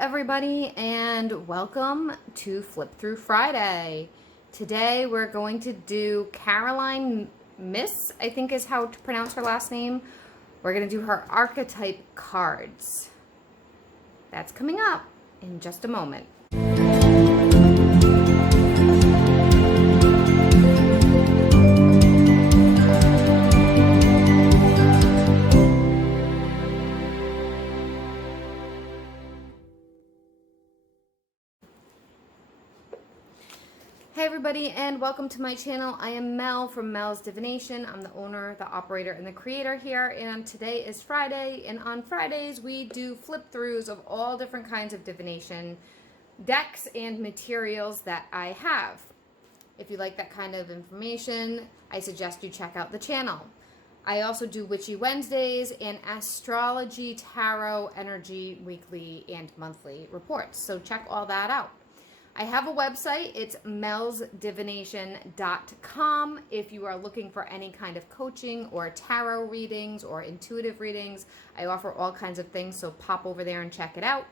everybody, and welcome to Flip Thru Friday. Today we're going to do Caroline Myss, I think is how to pronounce her last name. We're going to do her Archetype cards. That's coming up in just a moment. Hey everybody, and welcome to my channel. I am Mel from Mel's Divination. I'm the owner, the operator, and the creator here, and today is Friday, and on Fridays we do flip throughs of all different kinds of divination decks and materials that I have. If you like that kind of information, I suggest you check out the channel. I also do Witchy Wednesdays and astrology, tarot, energy, weekly, and monthly reports, so check all that out. I have a website. It's melsdivination.com. If you are looking for any kind of coaching or tarot readings or intuitive readings, I offer all kinds of things, so pop over there and check it out.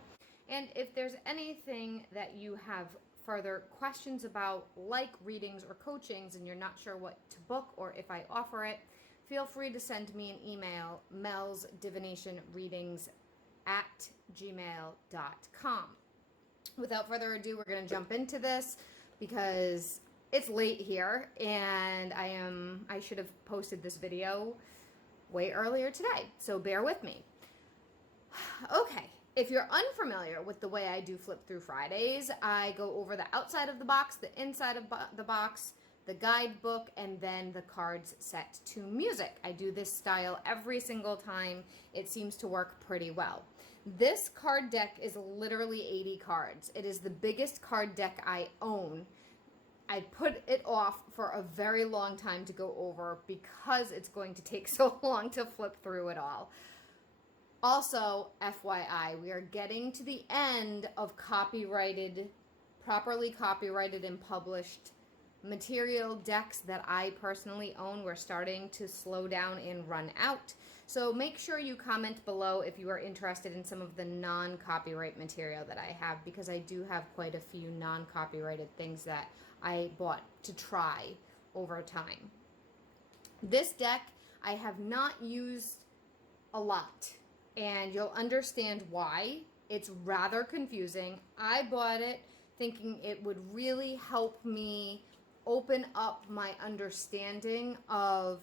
And if there's anything that you have further questions about, like readings or coachings, and you're not sure what to book or if I offer it, feel free to send me an email, melsdivinationreadings@gmail.com. Without further ado, we're going to jump into this because it's late here and I should have posted this video way earlier today, so bear with me. Okay, if you're unfamiliar with the way I do Flip Thru Fridays, I go over the outside of the box, the inside of the box, the guidebook, and then the cards set to music. I do this style every single time. It seems to work pretty well. This card deck is literally 80 cards. It is the biggest card deck I own. I put it off for a very long time to go over because it's going to take so long to flip through it all. Also, FYI, we are getting to the end of properly copyrighted and published material decks that I personally own. We're starting to slow down and run out. So make sure you comment below if you are interested in some of the non-copyright material that I have, because I do have quite a few non-copyrighted things that I bought to try over time. This deck I have not used a lot, and you'll understand why. It's rather confusing. I bought it thinking it would really help me open up my understanding of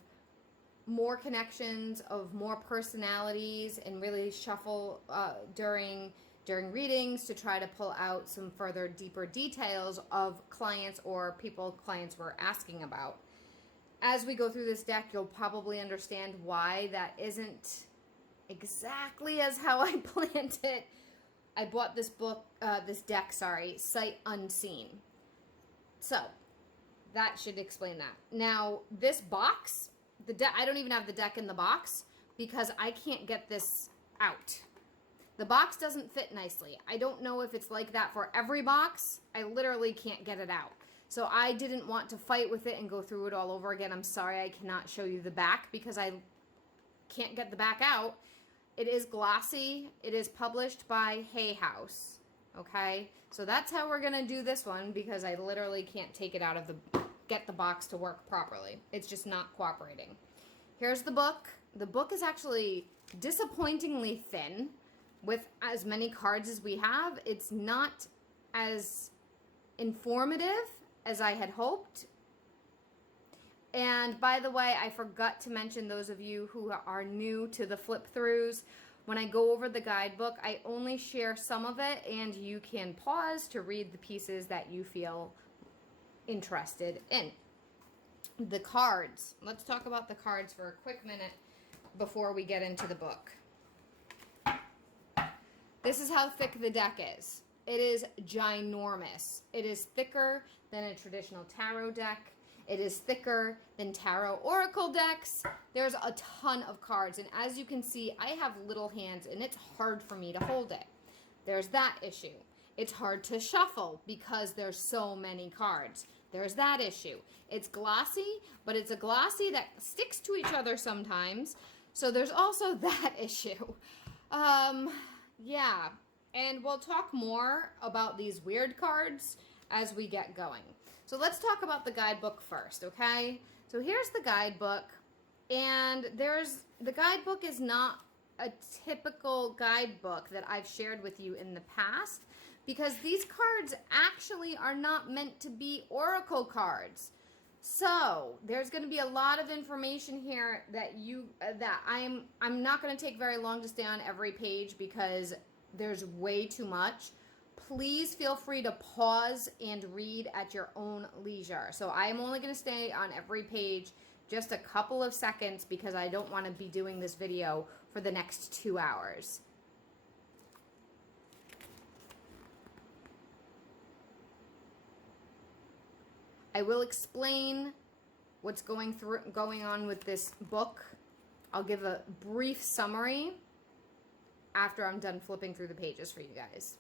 more connections, of more personalities, and really shuffle during readings to try to pull out some further deeper details of clients or people clients were asking about. As we go through this deck, you'll probably understand why that isn't exactly as how I planned it. I bought this deck, sight unseen. So that should explain that. Now, this box, I don't even have the deck in the box because I can't get this out. The box doesn't fit nicely. I don't know if it's like that for every box. I literally can't get it out. So I didn't want to fight with it and go through it all over again. I'm sorry I cannot show you the back because I can't get the back out. It is glossy. It is published by Hay House. Okay? So that's how we're going to do this one because I literally can't take it out of get the box to work properly. It's just not cooperating. Here's the book. The book is actually disappointingly thin. With as many cards as we have, it's not as informative as I had hoped. And by the way, I forgot to mention, those of you who are new to the flip throughs, when I go over the guidebook, I only share some of it, and you can pause to read the pieces that you feel interested in. The cards. Let's talk about the cards for a quick minute before we get into the book. This is how thick the deck is. It is ginormous. It is thicker than a traditional tarot deck. It is thicker than tarot oracle decks. There's a ton of cards, and as you can see, I have little hands, and it's hard for me to hold it. There's that issue. It's hard to shuffle because there's so many cards. There's that issue. It's glossy, but it's a glossy that sticks to each other sometimes. So there's also that issue. Yeah. And we'll talk more about these weird cards as we get going. So let's talk about the guidebook first, okay? So here's the guidebook, and the guidebook is not a typical guidebook that I've shared with you in the past, because these cards actually are not meant to be oracle cards. So there's going to be a lot of information here that I'm not going to take very long to stay on every page because there's way too much. Please feel free to pause and read at your own leisure. So I'm only going to stay on every page just a couple of seconds because I don't want to be doing this video for the next 2 hours. I will explain what's going on with this book. I'll give a brief summary after I'm done flipping through the pages for you guys.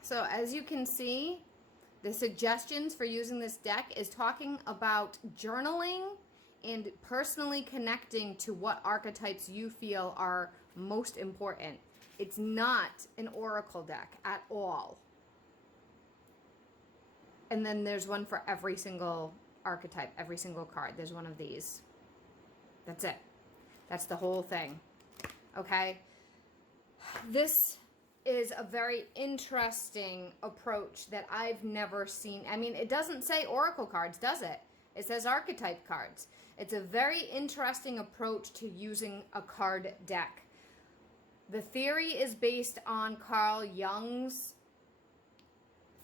So as you can see, the suggestions for using this deck is talking about journaling and personally connecting to what archetypes you feel are most important. It's not an oracle deck at all. And then there's one for every single archetype, every single card. There's one of these. That's it. That's the whole thing. Okay? This is a very interesting approach that I've never seen. I mean, it doesn't say oracle cards, does it? It says archetype cards. It's a very interesting approach to using a card deck. The theory is based on Carl Jung's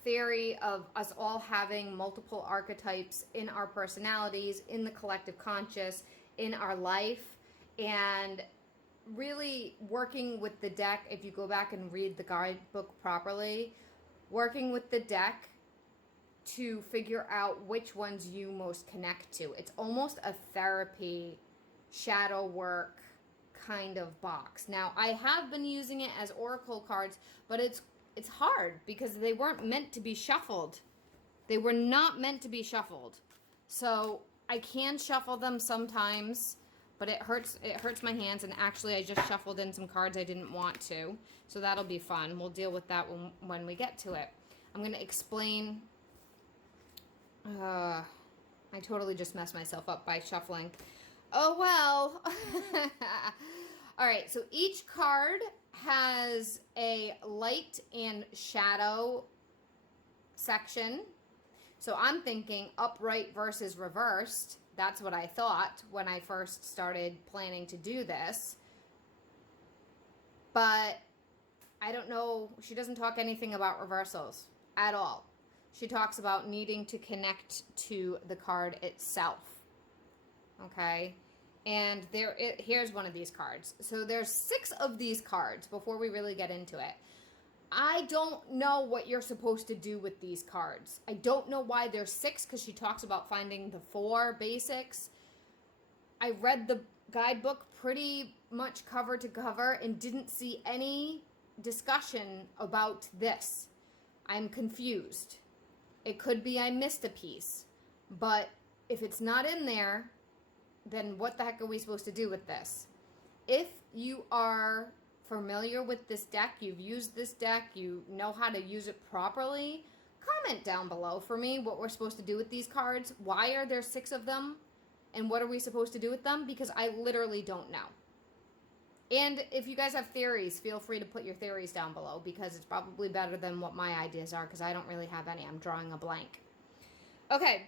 theory of us all having multiple archetypes in our personalities, in the collective conscious, in our life, and really working with the deck. If you go back and read the guidebook properly, working with the deck to figure out which ones you most connect to. It's almost a therapy, shadow work kind of box. Now, I have been using it as oracle cards, but it's hard because they weren't meant to be shuffled. They were not meant to be shuffled. So I can shuffle them sometimes, but it hurts my hands, and actually I just shuffled in some cards I didn't want to. So that'll be fun. We'll deal with that when we get to it. I'm going to explain. I totally just messed myself up by shuffling. Oh well. All right, so each card has a light and shadow section. So I'm thinking upright versus reversed. That's what I thought when I first started planning to do this. But I don't know. She doesn't talk anything about reversals at all. She talks about needing to connect to the card itself. Okay? And here's one of these cards. So there's 6 of these cards before we really get into it. I don't know what you're supposed to do with these cards. I don't know why there's 6, because she talks about finding the 4 basics. I read the guidebook pretty much cover to cover and didn't see any discussion about this. I'm confused. It could be I missed a piece. But if it's not in there, then what the heck are we supposed to do with this? If you are familiar with this deck, you've used this deck, you know how to use it properly, comment down below for me what we're supposed to do with these cards. Why are there 6 of them? And what are we supposed to do with them? Because I literally don't know. And if you guys have theories, feel free to put your theories down below, because it's probably better than what my ideas are, because I don't really have any. I'm drawing a blank. Okay,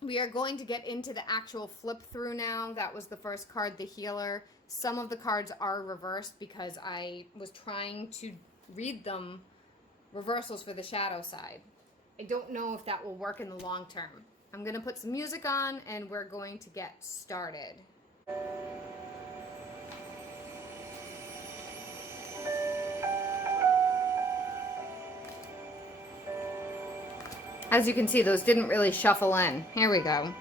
we are going to get into the actual flip through now. That was the first card, the healer. Some of the cards are reversed because I was trying to read them reversals for the shadow side. I don't know if that will work in the long term. I'm going to put some music on and we're going to get started. As you can see, those didn't really shuffle in. Here we go.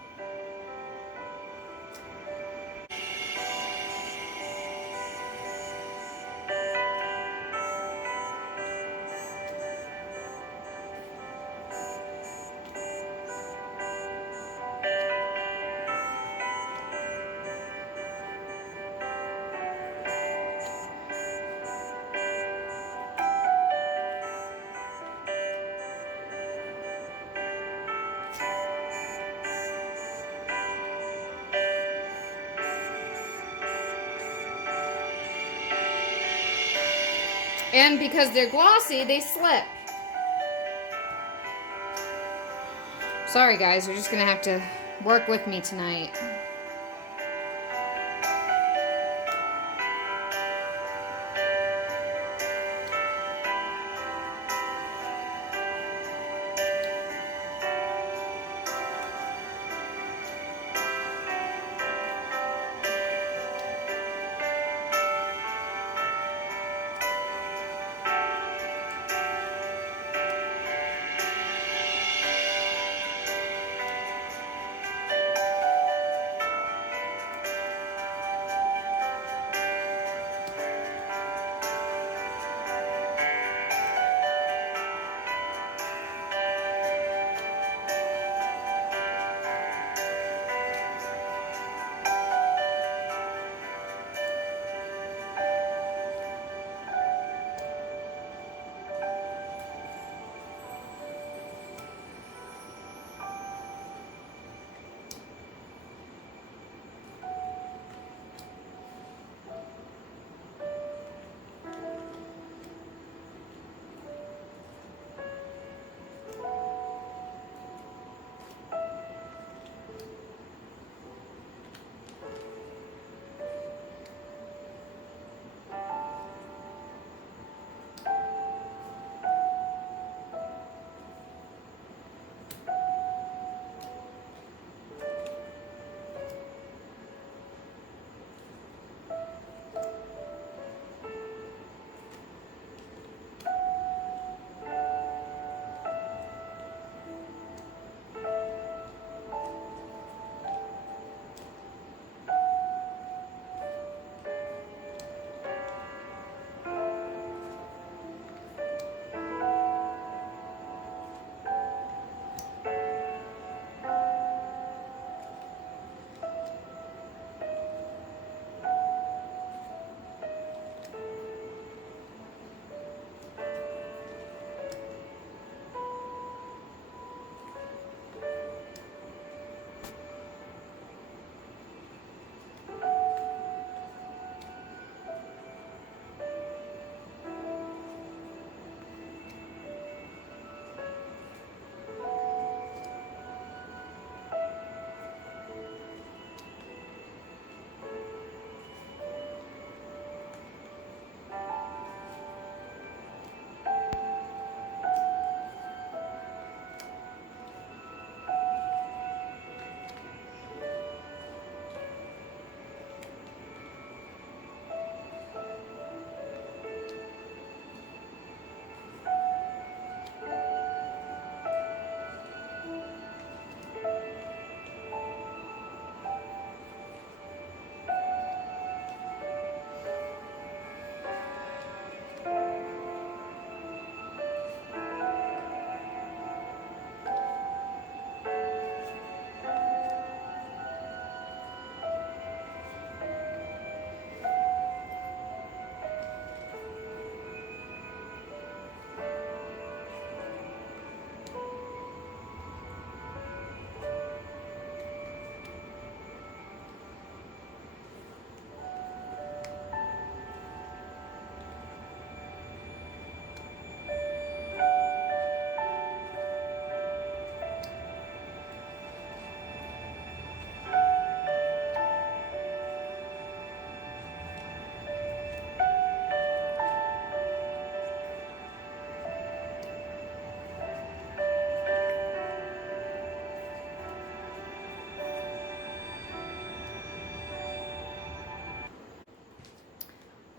And because they're glossy, they slip. Sorry guys, you're just gonna have to work with me tonight.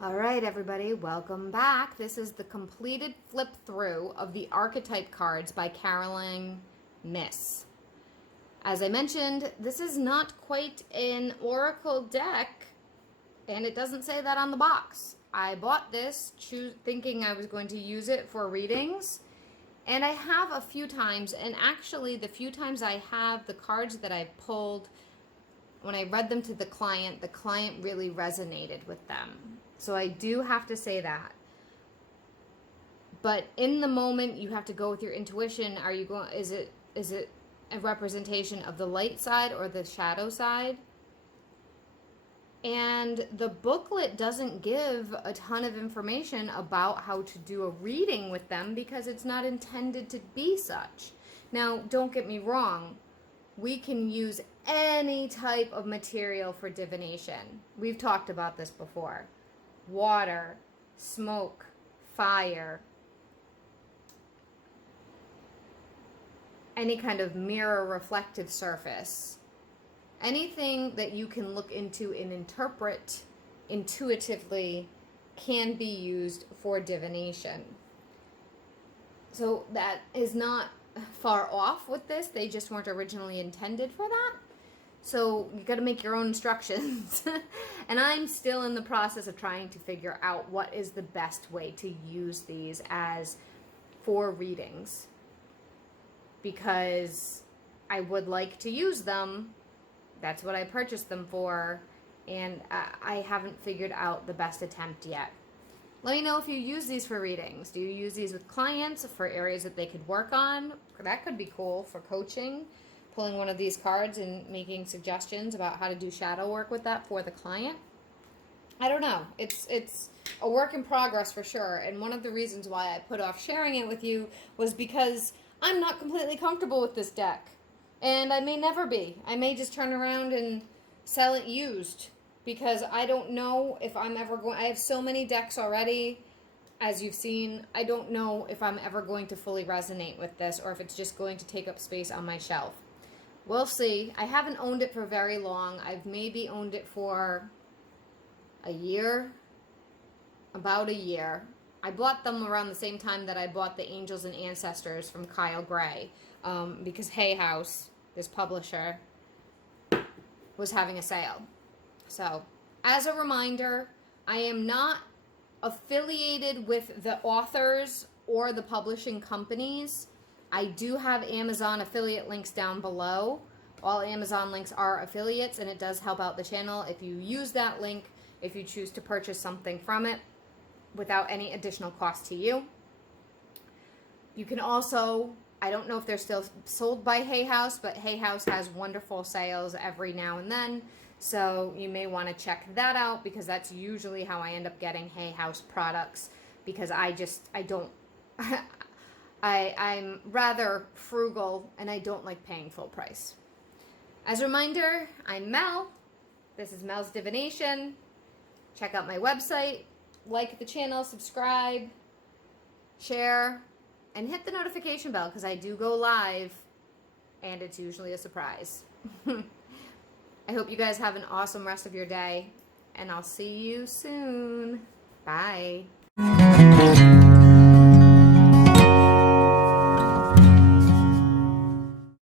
All right, everybody, welcome back. This is the completed flip through of the Archetype cards by Caroline Myss. As I mentioned, this is not quite an oracle deck, and it doesn't say that on the box. I bought this thinking I was going to use it for readings, and I have a few times, and actually the few times I have, the cards that I pulled, when I read them to the client really resonated with them. So I do have to say that. But in the moment, you have to go with your intuition. Are you going? Is it a representation of the light side or the shadow side? And the booklet doesn't give a ton of information about how to do a reading with them because it's not intended to be such. Now, don't get me wrong. We can use any type of material for divination. We've talked about this before. Water, smoke, fire, any kind of mirror reflective surface. Anything that you can look into and interpret intuitively can be used for divination. So that is not far off with this. They just weren't originally intended for that. So you got to make your own instructions. And I'm still in the process of trying to figure out what is the best way to use these as for readings. Because I would like to use them. That's what I purchased them for. And I haven't figured out the best attempt yet. Let me know if you use these for readings. Do you use these with clients for areas that they could work on? That could be cool for coaching. Pulling one of these cards and making suggestions about how to do shadow work with that for the client. I don't know. It's a work in progress for sure. And one of the reasons why I put off sharing it with you was because I'm not completely comfortable with this deck. And I may never be. I may just turn around and sell it used. Because I don't know if I'm ever going... I have so many decks already. As you've seen, I don't know if I'm ever going to fully resonate with this. Or if it's just going to take up space on my shelf. We'll see. I haven't owned it for very long. I've maybe owned it for a year. About a year. I bought them around the same time that I bought the Angels and Ancestors from Kyle Gray. Because Hay House, this publisher, was having a sale. So, as a reminder, I am not affiliated with the authors or the publishing companies. I do have Amazon affiliate links down below. All Amazon links are affiliates, and it does help out the channel if you use that link, if you choose to purchase something from it without any additional cost to you. You can also, I don't know if they're still sold by Hay House, but Hay House has wonderful sales every now and then. So you may want to check that out because that's usually how I end up getting Hay House products because I'm rather frugal and I don't like paying full price. As a reminder, I'm Mel. This is Mel's Divination. Check out my website, like the channel, subscribe, share, and hit the notification bell because I do go live and it's usually a surprise. I hope you guys have an awesome rest of your day and I'll see you soon. Bye.